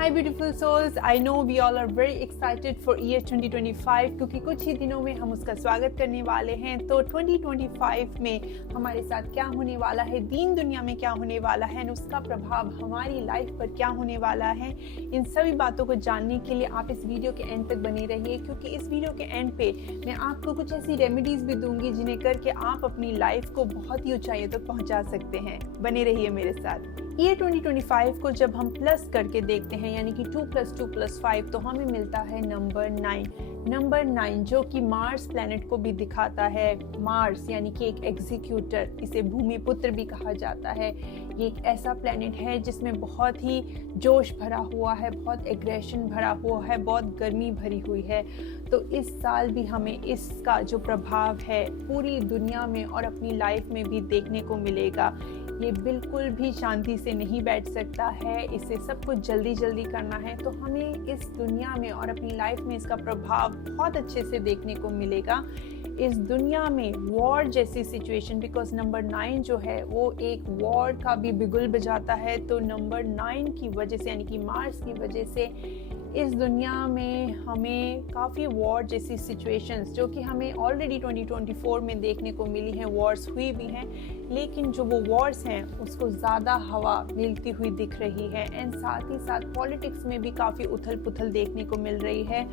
Hi beautiful souls, I know we all are very excited for year 2025 क्योंकि कुछ ही दिनों में हम उसका स्वागत करने वाले हैं। तो 2025 में हमारे साथ क्या होने वाला है, दीन दुनिया में क्या होने वाला है, उसका प्रभाव हमारी लाइफ पर क्या होने वाला है, इन सभी बातों को जानने के लिए आप इस वीडियो के एंड तक बने रहिए, क्योंकि इस वीडियो के एंड पे मैं आपको कुछ ऐसी रेमेडीज भी दूंगी जिन्हें करके आप अपनी लाइफ को बहुत ही ऊंचाइयों तक पहुंचा सकते हैं। बने रहिए मेरे साथ। ये 2025 को जब हम प्लस करके देखते हैं, यानी कि 2 + 2 + 5, तो हमें मिलता है नंबर 9 जो कि मार्स प्लैनेट को भी दिखाता है। मार्स यानी कि एक एग्जीक्यूटर, इसे भूमि पुत्र भी कहा जाता है। ये एक ऐसा प्लैनेट है जिसमें बहुत ही जोश भरा हुआ है, बहुत एग्रेशन भरा हुआ है, बहुत गर्मी भरी हुई है। तो इस साल भी हमें इसका जो प्रभाव है पूरी दुनिया में और अपनी लाइफ में भी देखने को मिलेगा। ये बिल्कुल भी शांति से नहीं बैठ सकता है, इसे सब कुछ जल्दी करना है। तो हमें इस दुनिया में और अपनी लाइफ में इसका प्रभाव बहुत अच्छे से देखने को मिलेगा। इस दुनिया में वॉर जैसी सिचुएशन, बिकॉज नंबर 9 जो है वो एक वॉर का भी बिगुल बजाता है। तो नंबर 9 की वजह से, यानी कि मार्स की वजह से इस दुनिया में हमें काफ़ी वॉर जैसी सिचुएशंस, जो कि हमें ऑलरेडी 2024 में देखने को मिली हैं, वॉर्स हुई भी हैं, लेकिन जो वो वॉर्स हैं उसको ज़्यादा हवा मिलती हुई दिख रही है। एंड साथ ही साथ पॉलिटिक्स में भी काफ़ी उथल पुथल देखने को मिल रही है।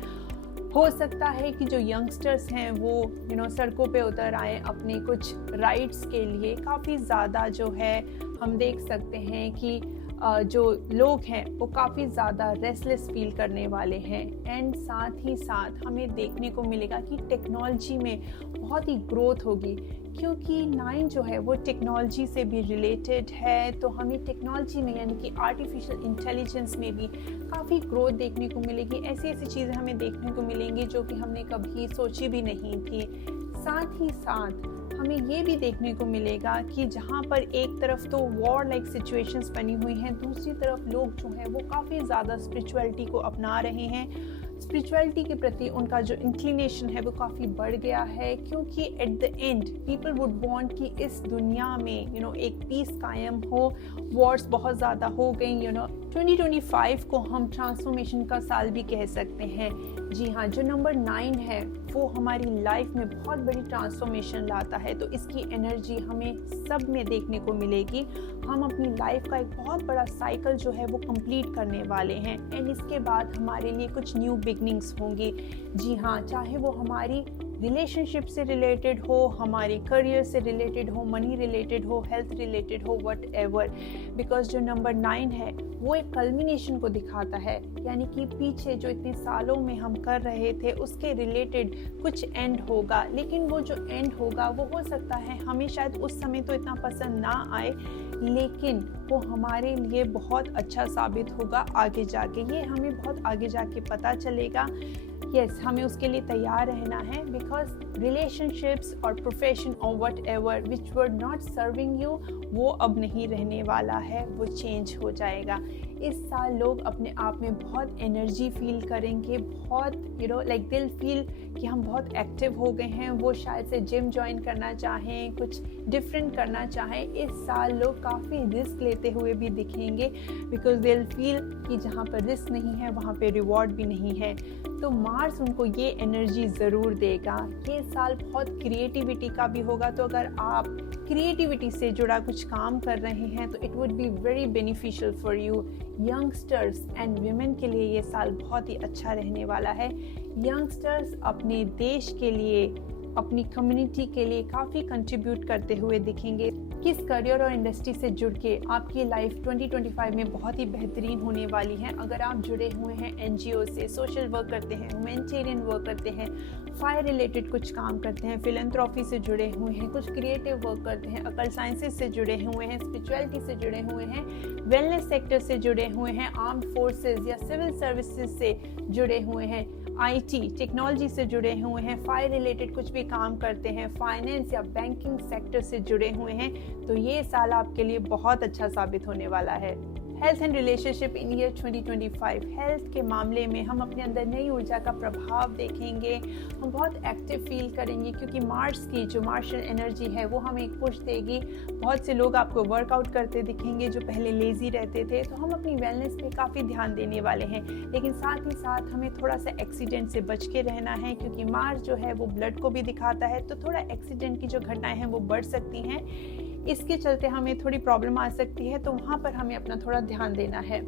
हो सकता है कि जो यंगस्टर्स हैं वो सड़कों पे उतर आए अपने कुछ राइट्स के लिए। काफ़ी ज़्यादा जो है हम देख सकते हैं कि जो लोग हैं वो काफ़ी ज़्यादा रेस्टलेस फील करने वाले हैं। एंड साथ ही साथ हमें देखने को मिलेगा कि टेक्नोलॉजी में बहुत ही ग्रोथ होगी, क्योंकि 9 जो है वो टेक्नोलॉजी से भी रिलेटेड है। तो हमें टेक्नोलॉजी में, यानी कि आर्टिफिशियल इंटेलिजेंस में भी काफ़ी ग्रोथ देखने को मिलेगी। ऐसी चीज़ें हमें देखने को मिलेंगी जो कि हमने कभी सोची भी नहीं थी। साथ ही साथ हमें ये भी देखने को मिलेगा कि जहाँ पर एक तरफ तो वॉर लाइक सिचुएशंस बनी हुई हैं, दूसरी तरफ लोग जो हैं वो काफ़ी ज़्यादा स्पिरिचुअलिटी को अपना रहे हैं। स्पिरिचुअलिटी के प्रति उनका जो इंक्लिनेशन है वो काफ़ी बढ़ गया है, क्योंकि at the end people would want कि इस दुनिया में एक पीस कायम हो। वॉर्स बहुत ज़्यादा हो गई। 2025 को हम ट्रांसफॉर्मेशन का साल भी कह सकते हैं। जी हाँ, जो नंबर 9 है वो हमारी लाइफ में बहुत बड़ी ट्रांसफॉर्मेशन लाता है। तो इसकी एनर्जी हमें सब में देखने को मिलेगी। हम अपनी लाइफ का एक बहुत बड़ा साइकिल जो है वो कंप्लीट करने वाले हैं। एंड इसके बाद हमारे लिए कुछ न्यू बिगनिंग्स होंगी। जी हाँ, चाहे वो हमारी रिलेशनशिप से रिलेटेड हो, हमारी करियर से रिलेटेड हो, मनी रिलेटेड हो, हेल्थ रिलेटेड हो, वट एवर। बिकॉज जो नंबर 9 है वो एक कल्मिनेशन को दिखाता है, यानी कि पीछे जो इतने सालों में हम कर रहे थे उसके रिलेटेड कुछ एंड होगा। लेकिन वो जो एंड होगा वो हो सकता है हमें शायद उस समय तो इतना पसंद ना आए, लेकिन वो हमारे लिए बहुत अच्छा साबित होगा आगे जाके। ये हमें बहुत आगे जाके पता चलेगा। यस, हमें उसके लिए तैयार रहना है, बिकॉज रिलेशनशिप्स और प्रोफेशन और what ever which were not serving you, वो अब नहीं रहने वाला है, वो चेंज हो जाएगा। इस साल लोग अपने आप में बहुत एनर्जी फील करेंगे, बहुत लाइक दिल फील कि हम बहुत एक्टिव हो गए हैं। वो शायद से जिम ज्वाइन करना चाहें, कुछ डिफरेंट करना चाहें। इस साल लोग काफ़ी रिस्क लेते हुए भी दिखेंगे, बिकॉज दिल फील कि जहाँ पर रिस्क नहीं है वहाँ पे रिवॉर्ड भी नहीं है। तो मार्स उनको ये एनर्जी ज़रूर देगा। ये साल बहुत क्रिएटिविटी का भी होगा। तो अगर आप क्रिएटिविटी से जुड़ा कुछ काम कर रहे हैं तो it would be very beneficial for you. Youngsters and women के लिए ये साल बहुत ही अच्छा रहने वाला है। यंगस्टर्स अपने देश के लिए, अपनी कम्युनिटी के लिए काफ़ी कंट्रीब्यूट करते हुए दिखेंगे। किस करियर और इंडस्ट्री से जुड़ के आपकी लाइफ 2025 में बहुत ही बेहतरीन होने वाली है। अगर आप जुड़े हुए हैं एनजीओ से, सोशल वर्क करते हैं, ह्यूमैनिटेरियन वर्क करते हैं, फायर रिलेटेड कुछ काम करते हैं, फिलैंथ्रोपी से जुड़े हुए हैं, कुछ क्रिएटिव वर्क करते हैं, अकल साइंसेज से जुड़े हुए हैं, स्पिरिचुअलिटी से जुड़े हुए हैं, वेलनेस सेक्टर से जुड़े हुए हैं, आर्म्ड फोर्सेज या सिविल सर्विसेज से जुड़े हुए हैं, आईटी टेक्नोलॉजी से जुड़े हुए हैं, फायर रिलेटेड कुछ भी काम करते हैं, फाइनेंस या बैंकिंग सेक्टर से जुड़े हुए हैं, तो ये साल आपके लिए बहुत अच्छा साबित होने वाला है। Health and relationship in year 2025। Health के मामले में हम अपने अंदर नई ऊर्जा का प्रभाव देखेंगे, हम बहुत एक्टिव फील करेंगे क्योंकि मार्स की जो मार्शल एनर्जी है वो हमें एक पुश देगी। बहुत से लोग आपको वर्कआउट करते दिखेंगे जो पहले लेज़ी रहते थे, तो हम अपनी वेलनेस पे काफ़ी ध्यान देने वाले हैं। लेकिन साथ ही साथ हमें थोड़ा सा एक्सीडेंट से बच के रहना है क्योंकि मार्स जो है वो ब्लड को भी दिखाता है, तो थोड़ा एक्सीडेंट की जो घटनाएं हैं वो बढ़ सकती हैं। इसके चलते हमें थोड़ी प्रॉब्लम आ सकती है, तो वहाँ पर हमें अपना थोड़ा ध्यान देना है।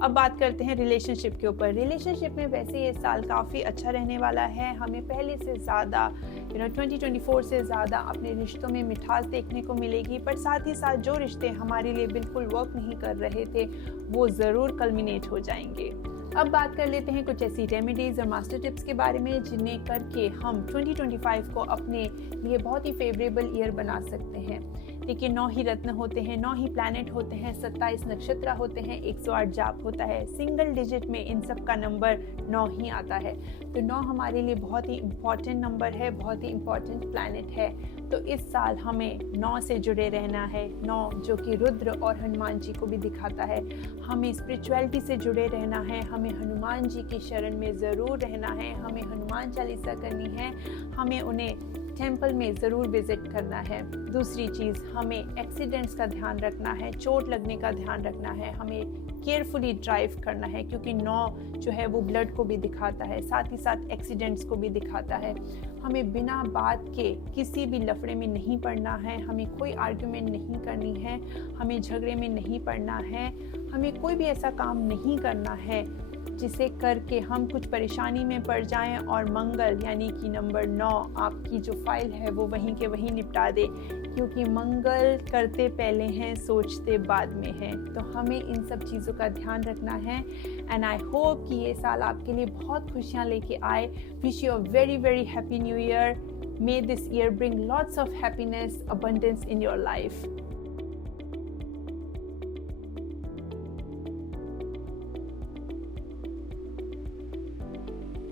अब बात करते हैं रिलेशनशिप के ऊपर। रिलेशनशिप में वैसे ये साल काफ़ी अच्छा रहने वाला है। हमें पहले से ज़्यादा 2024 से ज़्यादा अपने रिश्तों में मिठास देखने को मिलेगी, पर साथ ही साथ जो रिश्ते हमारे लिए बिल्कुल वर्क नहीं कर रहे थे वो ज़रूर कल्मिनेट हो जाएंगे। अब बात कर लेते हैं कुछ ऐसी रेमेडीज़ और मास्टर टिप्स के बारे में जिन्हें करके हम 2025 को अपने लिए बहुत ही फेवरेबल ईयर बना सकते हैं। देखिए, 9 ही रत्न होते हैं, 9 ही प्लैनेट होते हैं, 27 नक्षत्र होते हैं, 108 जाप होता है। सिंगल डिजिट में इन सब का नंबर 9 ही आता है। तो 9 हमारे लिए बहुत ही इम्पॉर्टेंट नंबर है, बहुत ही इम्पॉर्टेंट प्लैनेट है। तो इस साल हमें 9 से जुड़े रहना है। 9 जो कि रुद्र और हनुमान जी को भी दिखाता है। हमें स्पिरिचुअलिटी से जुड़े रहना है, हमें हनुमान जी की शरण में ज़रूर रहना है, हमें हनुमान चालीसा करनी है, हमें उन्हें टेंपल में ज़रूर विजिट करना है। दूसरी चीज़, हमें एक्सीडेंट्स का ध्यान रखना है, चोट लगने का ध्यान रखना है, हमें केयरफुली ड्राइव करना है क्योंकि 9 जो है वो ब्लड को भी दिखाता है, साथ ही साथ एक्सीडेंट्स को भी दिखाता है। हमें बिना बात के किसी भी लफड़े में नहीं पड़ना है, हमें कोई आर्ग्यूमेंट नहीं करनी है, हमें झगड़े में नहीं पड़ना है, हमें कोई भी ऐसा काम नहीं करना है जिसे करके हम कुछ परेशानी में पड़ जाएं और मंगल यानी कि नंबर 9 आपकी जो फाइल है वो वहीं के वहीं निपटा दे, क्योंकि मंगल करते पहले हैं सोचते बाद में हैं। तो हमें इन सब चीज़ों का ध्यान रखना है। एंड आई होप कि ये साल आपके लिए बहुत खुशियाँ लेके आए। Wish you a very very happy new year. May this year bring lots of happiness, abundance in your life.